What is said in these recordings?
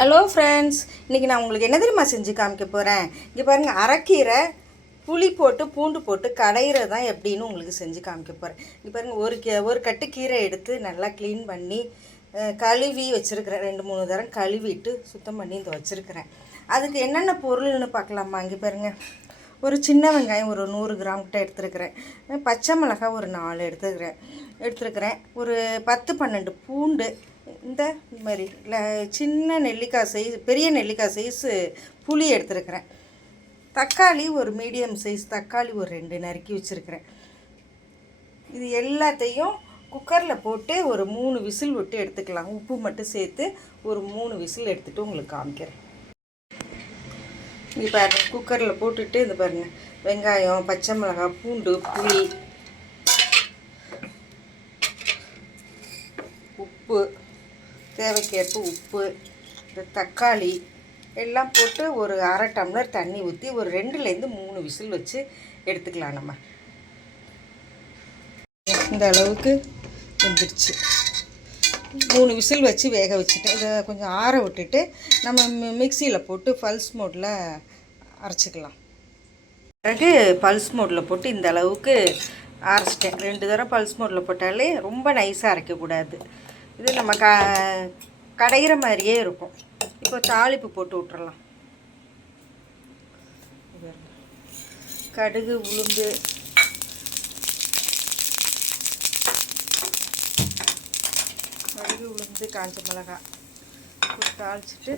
Hello friends இன்றைக்கி நான் உங்களுக்கு என்ன தெரியுமா செஞ்சு காமிக்க போகிறேன் இங்கே பாருங்கள் அரைக்கீரை புளி போட்டு பூண்டு போட்டு கடையிறது தான் எப்படின்னு உங்களுக்கு செஞ்சு காமிக்க போகிறேன் இங்கே பாருங்கள் ஒரு கீ ஒரு கட்டு கீரை எடுத்து நல்லா க்ளீன் பண்ணி கழுவி வச்சுருக்கிறேன். ரெண்டு மூணு தரம் கழுவிட்டு சுத்தம் பண்ணி இந்த வச்சுருக்கிறேன். அதுக்கு என்னென்ன பொருள்னு பார்க்கலாமா? இங்கே பாருங்கள் ஒரு சின்ன வெங்காயம் ஒரு நூறு கிராம் கிட்ட எடுத்துருக்கிறேன். பச்சை மிளகாய் ஒரு நாலு எடுத்துக்கிறேன். எடுத்துருக்கிறேன். ஒரு பத்து பன்னெண்டு பூண்டு இந்த மாதிரி சின்ன நெல்லிக்காய் சைஸ் பெரிய நெல்லிக்காய் சைஸு புளி எடுத்துருக்கிறேன். தக்காளி ஒரு மீடியம் சைஸ் தக்காளி ஒரு ரெண்டு நறுக்கி வச்சுருக்கிறேன். இது எல்லாத்தையும் குக்கரில் போட்டு ஒரு மூணு விசில் விட்டு எடுத்துக்கலாம். உப்பு மட்டும் சேர்த்து ஒரு மூணு விசில் எடுத்துகிட்டு உங்களுக்கு காமிக்கிறேன். இது பாருங்க குக்கரில் போட்டுட்டு இந்த பாருங்கள் வெங்காயம் பச்சை மிளகாய் பூண்டு புளி உப்பு. தேவைக்கேற்ப உப்பு இந்த தக்காளி எல்லாம் போட்டு ஒரு அரை டம்ளர் தண்ணி ஊற்றி ஒரு ரெண்டுலேருந்து மூணு விசில் வச்சு எடுத்துக்கலாம் நம்ம. இந்த அளவுக்கு வந்துடுச்சு மூணு விசில் வச்சு வேக வச்சுட்டு இதை கொஞ்சம் ஆற விட்டுட்டு நம்ம மி- மிக்சியில் போட்டு பல்ஸ் மோடில் அரைச்சிக்கலாம். பிறகு பல்ஸ் மோடில் போட்டு இந்த அளவுக்கு அரைச்சிட்டேன். ரெண்டு தடவை பல்ஸ் மோடில் போட்டாலே ரொம்ப நைஸாக அரைக்கக்கூடாது. இது நம்ம க கடையிற மாதிரியே இருக்கும். இப்போ தாளிப்பு போட்டு விட்டுறலாம். கடுகு உளுந்து. கடுகு உளுந்து காஞ்ச மிளகாய் தாளிச்சிட்டு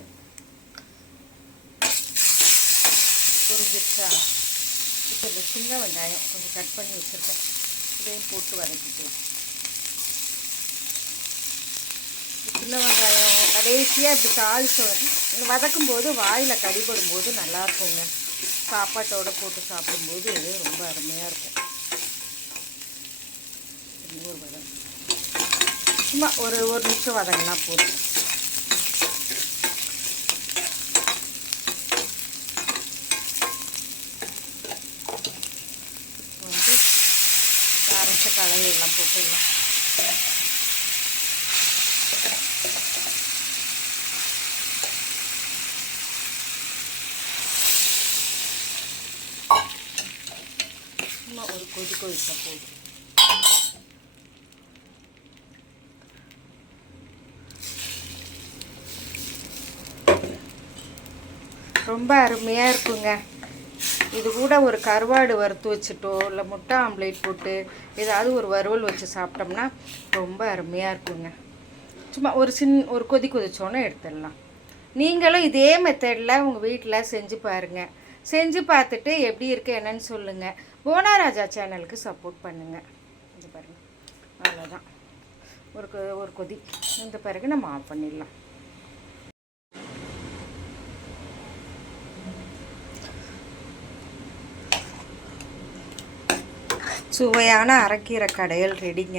பொரிஞ்சிருச்சா? இப்போ இந்த சின்ன வெங்காயம் கொஞ்சம் கட் பண்ணி வச்சுருக்கேன். இதையும் போட்டு வதக்கிக்கலாம் இந்த சின்ன வெங்காயம் கடைசியாக இப்படி தாளிச்சு வதக்கும் போது வாயில் கடிபடும் போது நல்லாயிருக்குங்க சாப்பாட்டோடு சாப்பாட்டோட போட்டு சாப்பிடும்போது ரொம்ப அருமையாக இருக்கும். ஒரு வதம் சும்மா ஒரு ஒரு நிமிஷம் வதங்கினா போதும். வந்து அரைச்ச கலவை எல்லாம் போட்டுடலாம் சும்மா ஒரு கொதி வைக்க போதும். ரொம்ப அருமையாக இருக்குங்க. இது கூட ஒரு கருவாடு வறுத்து வச்சுட்டோ இல்லை முட்டை ஆம்லேட் போட்டு ஏதாவது ஒரு வறுவல் வச்சு சாப்பிட்டோம்னா ரொம்ப அருமையாக இருக்குங்க. சும்மா ஒரு சின் ஒரு கொதி கொதிச்சோன்னே எடுத்துடலாம். நீங்களும் இதே மெத்தடில் உங்கள் வீட்டில் செஞ்சு பாருங்கள் செஞ்சு பார்த்துட்டு எப்படி இருக்குது என்னன்னு சொல்லுங்கள் போனாராஜா சேனலுக்கு சப்போர்ட் பண்ணுங்கள் இது பாருங்கள் அவ்வளோதான் ஒரு கொ- ஒரு கொதி. இந்த பிறகு நம்ம ஆஃப் பண்ணிடலாம். சுவையான அரைக்கீரை கடையில் ரெடிங்க